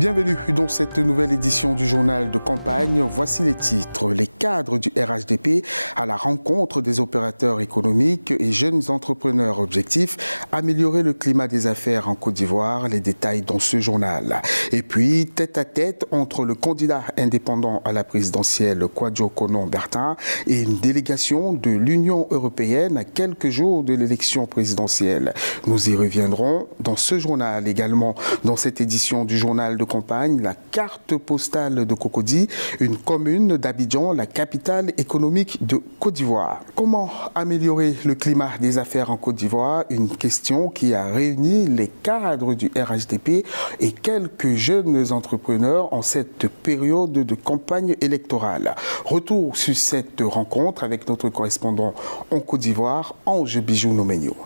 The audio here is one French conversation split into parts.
Bienvenue dans cette nouvelle édition du journal de campagne. Voici les titres. Les cadres du RHDP à la rencontre des opérateurs économiques et jeunes entrepreneurs. Objectif, améliorer le climat des affaires en Côte d'Ivoire. Les détails dans ce journal. Et puis, tête à tête entre le candidat indépendant à la présidentielle, Kwadwo Konon-Bertin, et une délégation de l'Union européenne à quelques jours de l'élection présidentielle. Nous y reviendrons dans ce journal. Également, dans cette édition du journal de campagne, la carte postale de Cocody, une commune d'Abidjan, la capitale économique de Côte d'Ivoire. Comment améliorer le climat des affaires en Côte d'Ivoire? Une question qui a réuni les cadres du RHDP et quelques jeunes entrepreneurs en cette période de campagne électorale. Retour sur cette rencontre avec notre correspondant en Côte d'Ivoire, Ange Bijou-Nomenyo.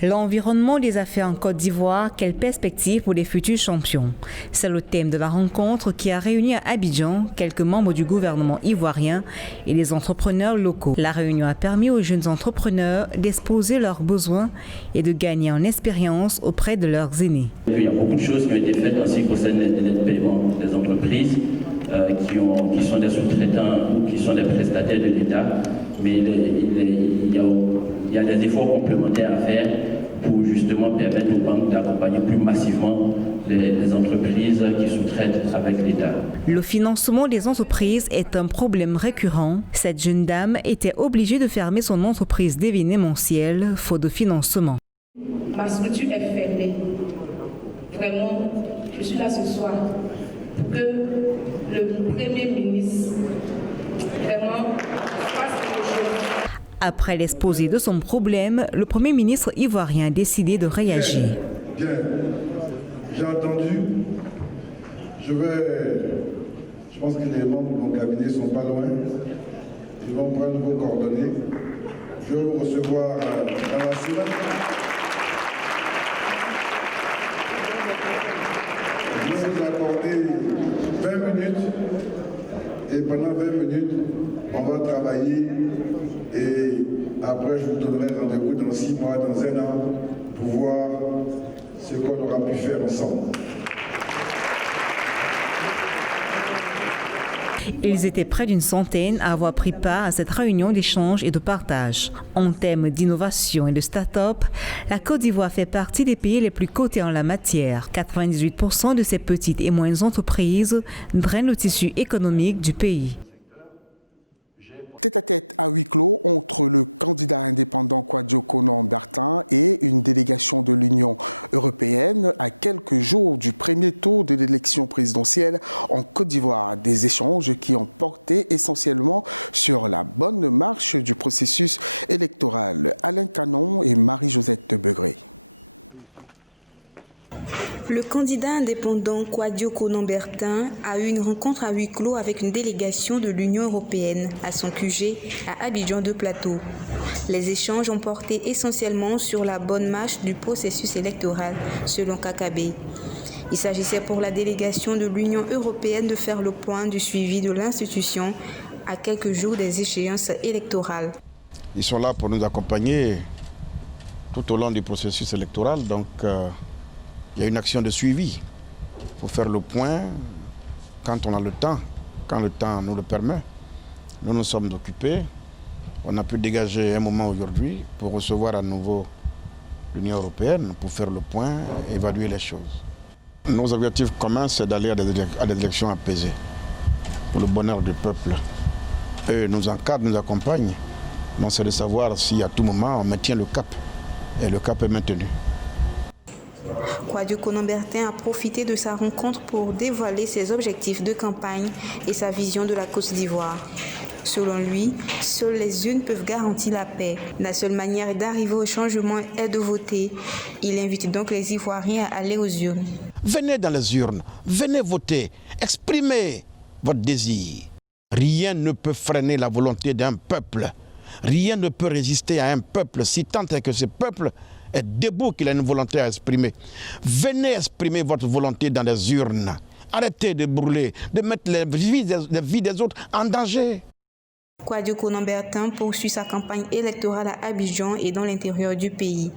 L'environnement des affaires en Côte d'Ivoire, quelle perspective pour les futurs champions? C'est le thème de la rencontre qui a réuni à Abidjan quelques membres du gouvernement ivoirien et les entrepreneurs locaux. La réunion a permis aux jeunes entrepreneurs d'exposer leurs besoins et de gagner en expérience auprès de leurs aînés. Il y a beaucoup de choses qui ont été faites en ce qui concerne les délais de paiement des entreprises qui sont des sous-traitants ou qui sont des prestataires de l'État, mais il y a des efforts complémentaires à faire pour justement permettre aux banques d'accompagner plus massivement les entreprises qui sous-traitent avec l'État. Le financement des entreprises est un problème récurrent. Cette jeune dame était obligée de fermer son entreprise d'événementiel faute de financement. Ma structure est fermée. Vraiment, je suis là ce soir pour que le Premier ministre vraiment fasse quelque chose. Après l'exposé de son problème, le Premier ministre ivoirien a décidé de réagir. Bien, j'ai entendu. Je pense que les membres de mon cabinet ne sont pas loin. Ils vont prendre vos coordonnées. Je vais vous recevoir dans la semaine. Je vais vous accorder 20 minutes. Et pendant 20 minutes, on va travailler. Et après, je vous donnerai rendez-vous dans 6 mois, dans 1 an, pour voir ce qu'on aura pu faire ensemble. Ils étaient près d'une centaine à avoir pris part à cette réunion d'échange et de partage. En termes d'innovation et de start-up, la Côte d'Ivoire fait partie des pays les plus cotés en la matière. 98% de ces petites et moyennes entreprises drainent le tissu économique du pays. Tête-à-tête à huis clos entre le candidat indépendant Kwadwo Konon-Bertin et une délégation de l'Union européenne à quelques jours du premier tour de l'élection présidentielle en Côte d'Ivoire. Des échanges qui ont porté essentiellement sur la bonne marche du processus électoral. Alain Canon et Marie-Josette Begré. Le candidat indépendant Kwadwo Konon-Bertin a eu une rencontre à huis clos avec une délégation de l'Union européenne à son QG à Abidjan de Plateau. Les échanges ont porté essentiellement sur la bonne marche du processus électoral, selon KKB. Il s'agissait pour la délégation de l'Union européenne de faire le point du suivi de l'institution à quelques jours des échéances électorales. Ils sont là pour nous accompagner tout au long du processus électoral, donc il y a une action de suivi pour faire le point quand on a le temps, quand le temps nous le permet. Nous nous sommes occupés. On a pu dégager un moment aujourd'hui pour recevoir à nouveau l'Union européenne pour faire le point et évaluer les choses. Nos objectifs communs, c'est d'aller à des élections apaisées pour le bonheur du peuple. Eux nous encadrent, nous accompagnent. Donc c'est de savoir si à tout moment on maintient le cap. Et le cap est maintenu. Kwadwo Konon-Bertin a profité de sa rencontre pour dévoiler ses objectifs de campagne et sa vision de la Côte d'Ivoire. Selon lui, seules les urnes peuvent garantir la paix. La seule manière d'arriver au changement est de voter. Il invite donc les Ivoiriens à aller aux urnes. Venez dans les urnes, venez voter, exprimez votre désir. Rien ne peut freiner la volonté d'un peuple. Rien ne peut résister à un peuple si tant est que ce peuple est debout, qu'il a une volonté à exprimer. Venez exprimer votre volonté dans les urnes. Arrêtez de brûler, de mettre les vies des autres en danger. Kwadwo Konon-Bertin poursuit sa campagne électorale à Abidjan et dans l'intérieur du pays.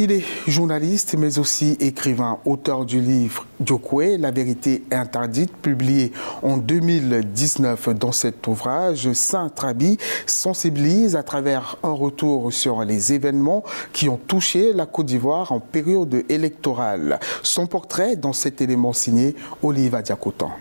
Il est journaliste, mais aussi écrivain, auteur du livre Diokwe, La vérité interdite, publié en 2019. Dans cet ouvrage, Saint-Trabi sensibilise à travers un retour sur les événements qui ont touché la Côte d'Ivoire en période électorale. Son portrait dans cet élément signé Oliva Diakotan.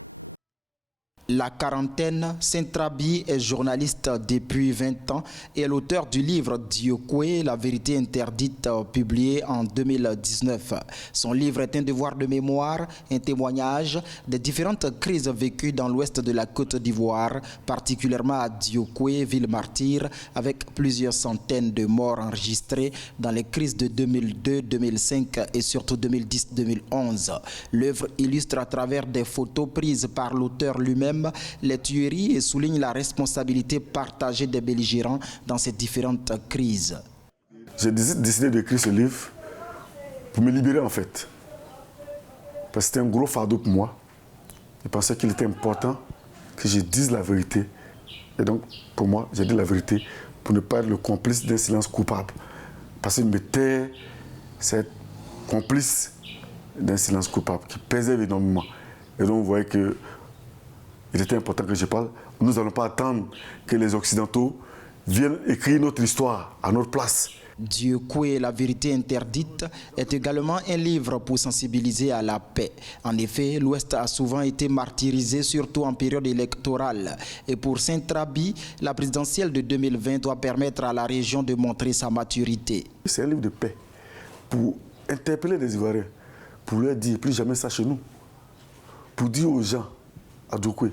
La quarantaine, Saint-Trabi est journaliste depuis 20 ans et est l'auteur du livre Diokwe, La vérité interdite, publié en 2019. Son livre est un devoir de mémoire, un témoignage des différentes crises vécues dans l'ouest de la Côte d'Ivoire, particulièrement à Diokwe, ville martyre, avec plusieurs centaines de morts enregistrées dans les crises de 2002, 2005 et surtout 2010-2011. L'œuvre illustre à travers des photos prises par l'auteur lui-même les tueries et souligne la responsabilité partagée des belligérants dans ces différentes crises. J'ai décidé d'écrire ce livre pour me libérer en fait. Parce que c'était un gros fardeau pour moi. Je pensais qu'il était important que je dise la vérité. Et donc, pour moi, j'ai dit la vérité pour ne pas être le complice d'un silence coupable. Parce qu'il me tait, c'est complice d'un silence coupable qui pesait énormément. Et donc, vous voyez que il était important que je parle. Nous n'allons pas attendre que les Occidentaux viennent écrire notre histoire à notre place. Diokwe, La vérité interdite est également un livre pour sensibiliser à la paix. En effet, l'Ouest a souvent été martyrisé, surtout en période électorale. Et pour Saint-Trabi, la présidentielle de 2020 doit permettre à la région de montrer sa maturité. C'est un livre de paix pour interpeller les Ivoiriens, pour leur dire plus jamais ça chez nous, pour dire aux gens à Diokwe,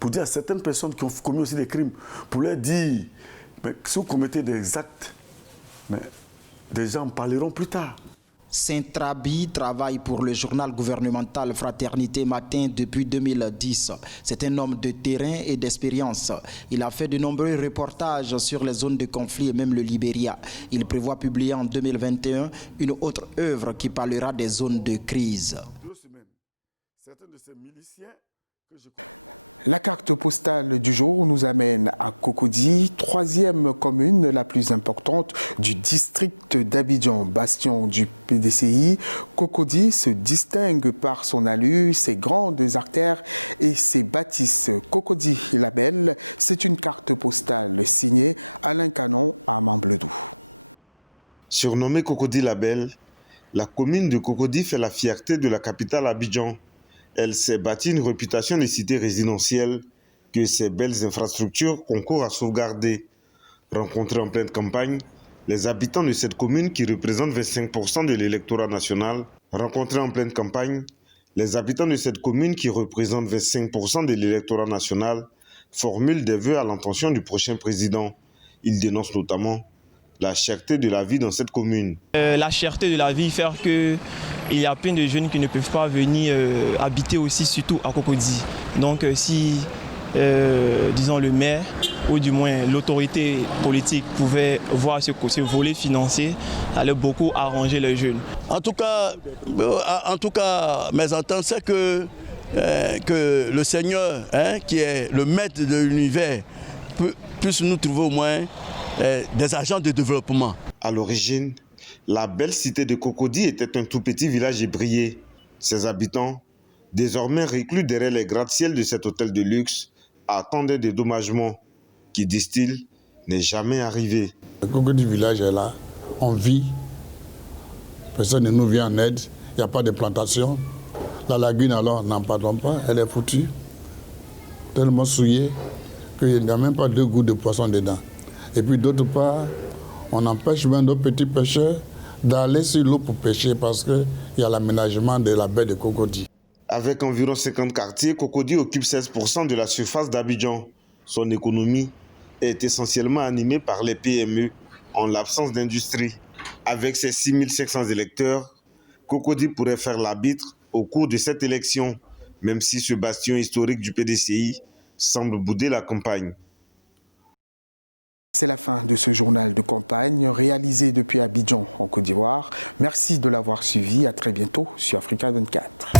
pour dire à certaines personnes qui ont commis aussi des crimes, pour leur dire, mais si vous commettez des actes, mais des gens en parleront plus tard. Saint-Trabi travaille pour le journal gouvernemental Fraternité Matin depuis 2010. C'est un homme de terrain et d'expérience. Il a fait de nombreux reportages sur les zones de conflit et même le Libéria. Il prévoit publier en 2021 une autre œuvre qui parlera des zones de crise. 2 semaines, certains de ces miliciens. La carte postale du jour nous amène à Cocody, 3e commune la plus importante du district d'Abidjan, bastion du PDCI. Cocody se distingue par son allure, ses grandes artères et ses bâtisses. Cocody la Belle, c'est une carte postale signée Alain Canon à Mambledou. Surnommée Cocody la Belle, la commune de Cocody fait la fierté de la capitale Abidjan. Elle s'est bâtie une réputation de cité résidentielle que ses belles infrastructures concourent à sauvegarder. Rencontrés en pleine campagne, les habitants de cette commune qui représentent 25% de l'électorat national, formulent des vœux à l'intention du prochain président. Ils dénoncent notamment la cherté de la vie dans cette commune. La cherté de la vie fait qu'il y a plein de jeunes qui ne peuvent pas venir habiter aussi, surtout à Cocody. Donc si, disons, le maire ou du moins l'autorité politique pouvait voir ce volet financier, ça allait beaucoup arranger les jeunes. En tout cas, mes ententes, c'est que le Seigneur, qui est le maître de l'univers, puisse nous trouver au moins des agents de développement. À l'origine, la belle cité de Cocody était un tout petit village ébrié. Ses habitants, désormais reclus derrière les gratte-ciel de cet hôtel de luxe, attendent des dédommagements qui, disent-ils, n'est jamais arrivé. Le Cocody village est là, on vit, personne ne nous vient en aide, il n'y a pas de plantation. La lagune alors, n'en parlons pas, elle est foutue, tellement souillée qu'il n'y a même pas 2 gouttes de poisson dedans. Et puis d'autre part, on empêche même nos petits pêcheurs d'aller sur l'eau pour pêcher parce qu'il y a l'aménagement de la baie de Cocody. Avec environ 50 quartiers, Cocody occupe 16% de la surface d'Abidjan. Son économie est essentiellement animée par les PME en l'absence d'industrie. Avec ses 6500 électeurs, Cocody pourrait faire l'arbitre au cours de cette élection, même si ce bastion historique du PDCI semble bouder la campagne. C'est la fin de ce journal de campagne réalisé depuis Abidjan en Côte d'Ivoire. Merci de l'avoir suivi. À très bientôt sur Africa 24.